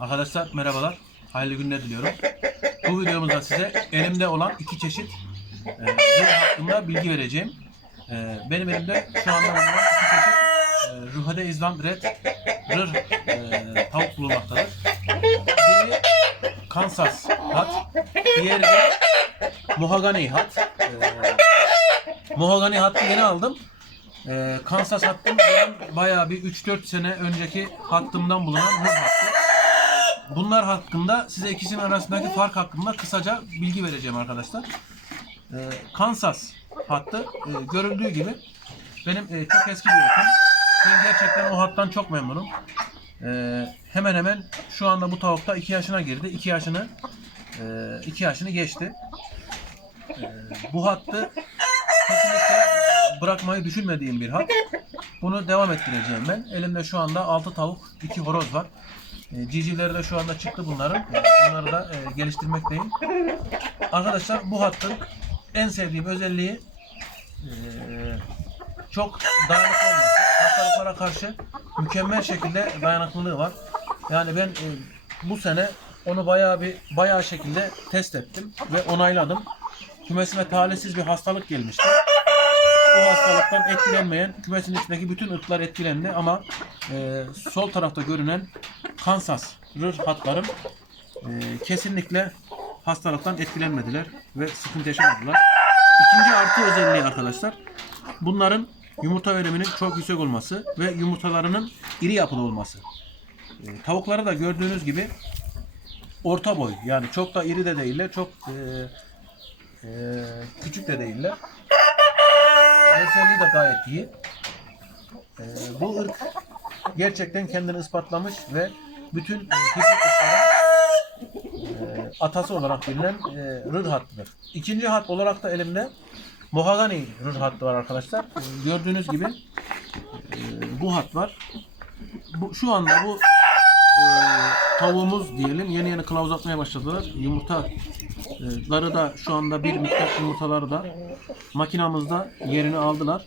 Arkadaşlar merhabalar. Hayırlı günler diliyorum. Bu videomuzda size elimde olan iki çeşit e, ruh hakkında bilgi vereceğim. E, benim elimde şu anda bulunan iki çeşit e, Ruhade Island Red rır e, tavuk bulunmaktadır. Biri Kansas hat, diğeri de Mahogany hat. E, Mahogany hattı yeni aldım. E, Kansas hattım benim bayağı bir 3-4 sene önceki hattımdan bulunan rır hattı. Bunlar hakkında size ikisinin arasındaki fark hakkında kısaca bilgi vereceğim arkadaşlar. Ee, Kansas hattı e, görüldüğü gibi benim e, çok eski bir ırkım. Ben gerçekten o hattan çok memnunum. Ee, hemen hemen şu anda bu tavukta 2 yaşına girdi. 2 yaşını 2 yaşını geçti. Ee, bu hattı kesinlikle bırakmayı düşünmediğim bir hat. Bunu devam ettireceğim ben. Elimde şu anda 6 tavuk, 2 horoz var. E, Cicileri de şu anda çıktı bunların. E, Bunları da e, geliştirmekteyim. Arkadaşlar bu hattın en sevdiğim özelliği e, çok dayanıklı olması. Hastalıklara karşı mükemmel şekilde dayanıklılığı var. Yani ben e, bu sene onu bayağı bir bayağı şekilde test ettim ve onayladım. Kümesime talihsiz bir hastalık gelmişti. O hastalıktan etkilenmeyen kümesin içindeki bütün ırklar etkilendi ama e, sol tarafta görünen Kansas rır hatlarım e, kesinlikle hastalıktan etkilenmediler ve sıkıntı yaşamadılar. İkinci artı özelliği arkadaşlar bunların yumurta veriminin çok yüksek olması ve yumurtalarının iri yapılı olması. E, tavukları da gördüğünüz gibi orta boy yani çok da iri de değiller çok e, e, küçük de değiller. Görselliği de gayet iyi. E, bu ırk gerçekten kendini ispatlamış ve bütün e, hibrit ırkların e, atası olarak bilinen e, rır hattıdır. İkinci hat olarak da elimde Mohagani rır hattı var arkadaşlar. E, gördüğünüz gibi e, bu hat var. Bu, şu anda bu e, tavuğumuz diyelim yeni yeni kılavuz atmaya başladılar. Yumurtaları da şu anda bir miktar yumurtaları da makinamızda yerini aldılar.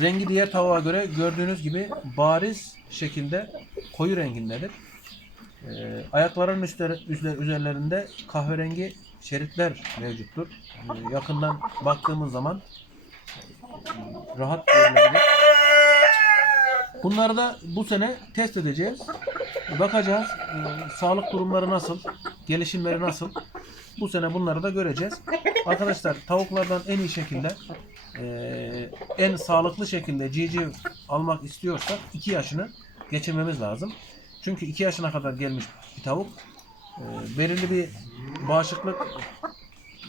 Rengi diğer tavuğa göre gördüğünüz gibi bariz şekilde koyu rengindedir. Ee, ayaklarının üstleri, üzler- üzerlerinde kahverengi şeritler mevcuttur. Ee, yakından baktığımız zaman rahat görülebilir. Bunları da bu sene test edeceğiz. Bakacağız e, sağlık durumları nasıl, gelişimleri nasıl. Bu sene bunları da göreceğiz. Arkadaşlar tavuklardan en iyi şekilde e, en sağlıklı şekilde civciv almak istiyorsak 2 yaşını geçirmemiz lazım. Çünkü 2 yaşına kadar gelmiş bir tavuk e, belirli bir bağışıklık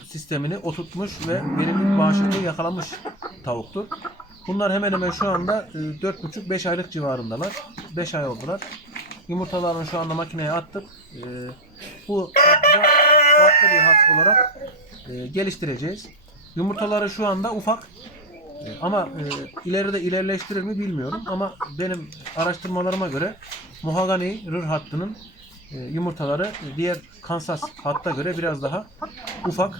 sistemini oturtmuş ve belirli bir bağışıklığı yakalamış tavuktur. Bunlar hemen hemen şu anda e, 4,5-5 aylık civarındalar. 5 ay oldular. Yumurtalarını şu anda makineye attık. E, bu farklı bir hat olarak e, geliştireceğiz. Yumurtaları şu anda ufak E, ama e, ileride ilerleştirir mi bilmiyorum ama benim araştırmalarıma göre Mohagani rır hattının e, yumurtaları e, diğer Kansas hatta göre biraz daha ufak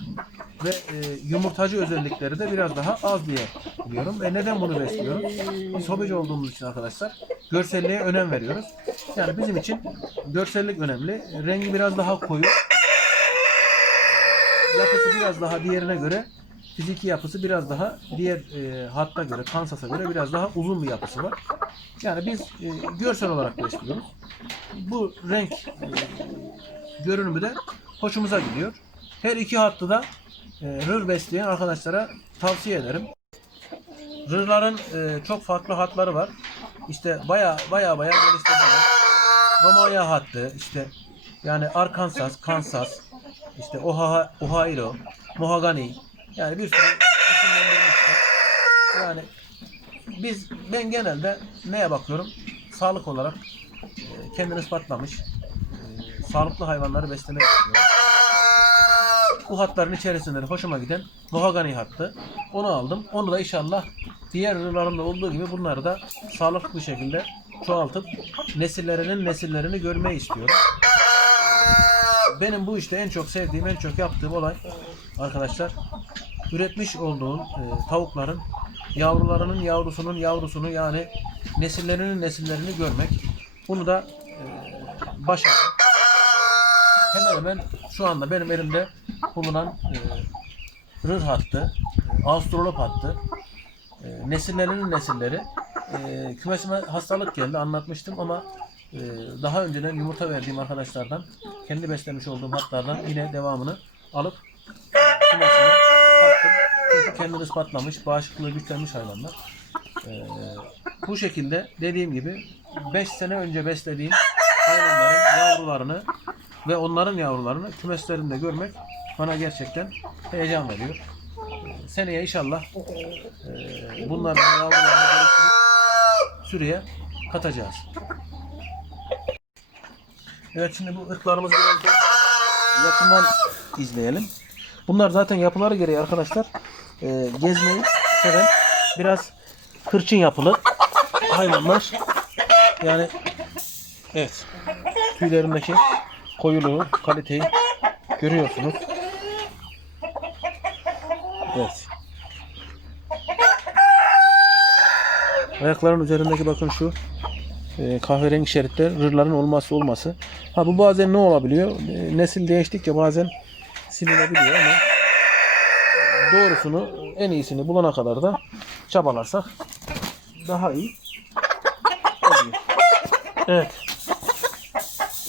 ve e, yumurtacı özellikleri de biraz daha az diye biliyorum. Ve neden bunu besliyorum? Biz hobici olduğumuz için arkadaşlar görselliğe önem veriyoruz. Yani bizim için görsellik önemli. Rengi biraz daha koyu. Yapısı biraz daha diğerine göre fiziki yapısı biraz daha diğer e, hatta göre, Kansas'a göre biraz daha uzun bir yapısı var. Yani biz e, görsel olarak besliyoruz. Bu renk e, görünümü de hoşumuza gidiyor. Her iki hattı da e, rır besleyen arkadaşlara tavsiye ederim. Rırların e, çok farklı hatları var. İşte baya baya baya geliştirdiler. Romanya hattı, işte yani Arkansas, Kansas, işte Oha, Ohio, Mohagani, yani bir sürü. Yani biz ben genelde neye bakıyorum? Sağlık olarak e, kendini ispatlamış e, sağlıklı hayvanları beslemek istiyorum. Bu hatların içerisinde de hoşuma giden Mohagani hattı. Onu aldım. Onu da inşallah diğer ırlarında olduğu gibi bunları da sağlıklı bir şekilde çoğaltıp nesillerinin nesillerini görmeyi istiyorum. Benim bu işte en çok sevdiğim, en çok yaptığım olay arkadaşlar üretmiş olduğum e, tavukların yavrularının yavrusunun yavrusunu yani nesillerinin nesillerini görmek. Bunu da e, başardım. hemen hemen şu anda benim elimde bulunan e, rır hattı, e, Avustralop hattı, e, nesillerinin nesilleri. E, kümesime hastalık geldi anlatmıştım ama e, daha önceden yumurta verdiğim arkadaşlardan, kendi beslemiş olduğum hatlardan yine devamını alıp kattım. Çünkü kendini ispatlamış, bağışıklığı güçlenmiş hayvanlar. E, bu şekilde dediğim gibi 5 sene önce beslediğim hayvanların yavrularını ve onların yavrularını kümeslerinde görmek bana gerçekten heyecan veriyor. Ee, Seneye inşallah e, bunların yavrularını sürüye katacağız. Evet şimdi bu ırklarımızı biraz da yakından izleyelim. Bunlar zaten yapıları gereği arkadaşlar e, gezmeyi seven biraz hırçın yapılı hayvanlar. Yani evet tüylerindeki koyuluğu, kaliteyi görüyorsunuz. Evet. Ayakların üzerindeki bakın şu e, kahverengi şeritler rırların olması olması. Ha bu bazen ne olabiliyor? E, nesil değiştikçe bazen silinebiliyor ama doğrusunu en iyisini bulana kadar da çabalarsak daha iyi oluyor. Evet.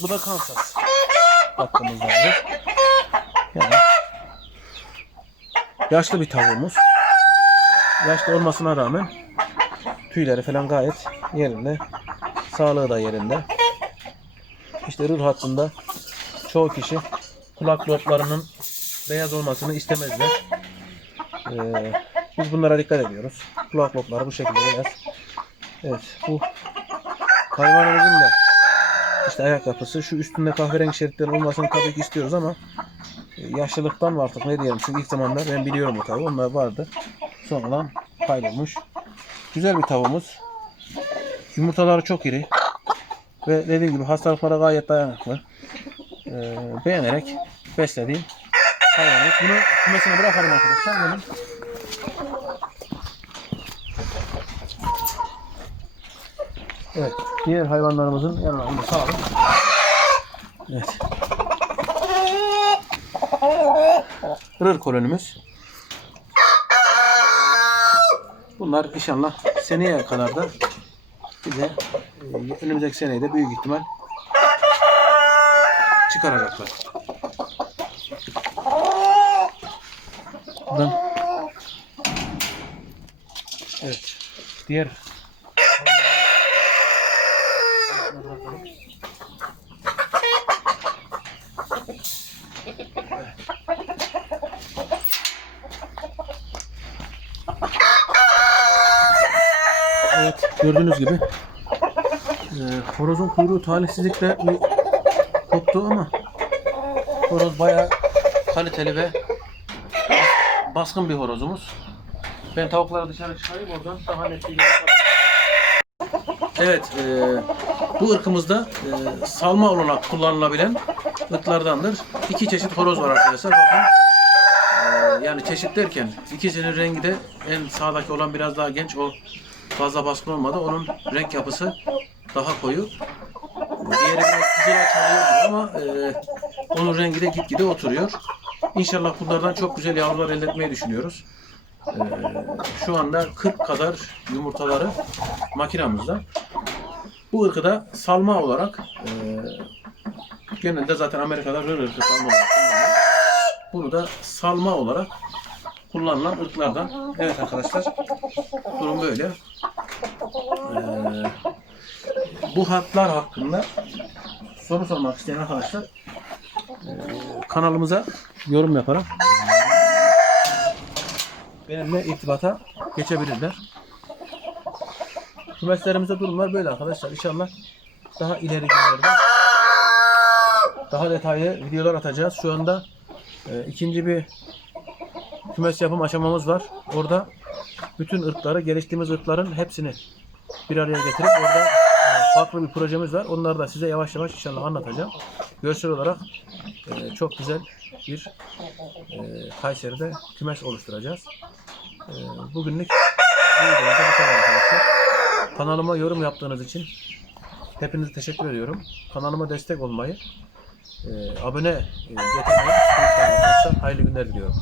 Bu da Kansas. Hakkımız vardır. Yani yaşlı bir tavuğumuz. Yaşlı olmasına rağmen tüyleri falan gayet yerinde. Sağlığı da yerinde. İşte ruh hattında çoğu kişi kulak loblarının beyaz olmasını istemezler. Ee, biz bunlara dikkat ediyoruz. Kulak lobları bu şekilde beyaz. Evet bu hayvanımızın da işte ayak yapısı şu üstünde kahverengi şeritlerin olmasını tabii ki istiyoruz ama e, yaşlılıktan mı artık ne diyelim çünkü ilk zamanlar ben biliyorum o tavuğu onlar vardı sonradan kaybolmuş güzel bir tavuğumuz yumurtaları çok iri ve dediğim gibi hastalıklara gayet dayanıklı Ee, beğenerek beslediğim hayvanımız bunu kümesine bırakalım arkadaşlar gelin Evet, diğer hayvanlarımızın yanlarında sağlık. Evet. Rır kolonimiz. Bunlar inşallah seneye kadar da bize e, önümüzdeki seneyi de büyük ihtimal çıkaracaklar. Buradan Evet. Diğer Evet gördüğünüz gibi e, horozun kuyruğu talihsizlikle koptu ama horoz bayağı kaliteli ve bas- baskın bir horozumuz. Ben tavukları dışarı çıkarayım oradan daha net bir Evet e, bu ırkımızda e, salma olarak kullanılabilen ırklardandır. İki çeşit horoz var arkadaşlar bakın. E, yani çeşit derken ikisinin rengi de en sağdaki olan biraz daha genç o fazla baskın olmadı. Onun renk yapısı daha koyu. Diğeri biraz güzel açılıyor ama e, onun rengi de gitgide oturuyor. İnşallah bunlardan çok güzel yavrular elde etmeyi düşünüyoruz. E, şu anda 40 kadar yumurtaları makinamızda. Bu ırkı da salma olarak e, genelde zaten Amerika'da rır ırkı salma olarak. Bunu da salma olarak kullanılan ırklardan. Evet arkadaşlar durum böyle. Ee, bu hatlar hakkında soru sormak isteyen arkadaşlar e, kanalımıza yorum yaparak benimle irtibata geçebilirler. Kümeslerimizde durumlar böyle arkadaşlar. İnşallah daha ileri günlerde daha detaylı videolar atacağız. Şu anda e, ikinci bir kümes yapım aşamamız var. Orada bütün ırkları, geliştiğimiz ırkların hepsini bir araya getirip orada e, farklı bir projemiz var. Onları da size yavaş yavaş inşallah anlatacağım. Görsel olarak e, çok güzel bir e, Kayseri'de kümes oluşturacağız. E, bugünlük bu kadar. Kanalıma yorum yaptığınız için hepinize teşekkür ediyorum. Kanalıma destek olmayı e, abone e, getirmeyi. Hayırlı günler diliyorum.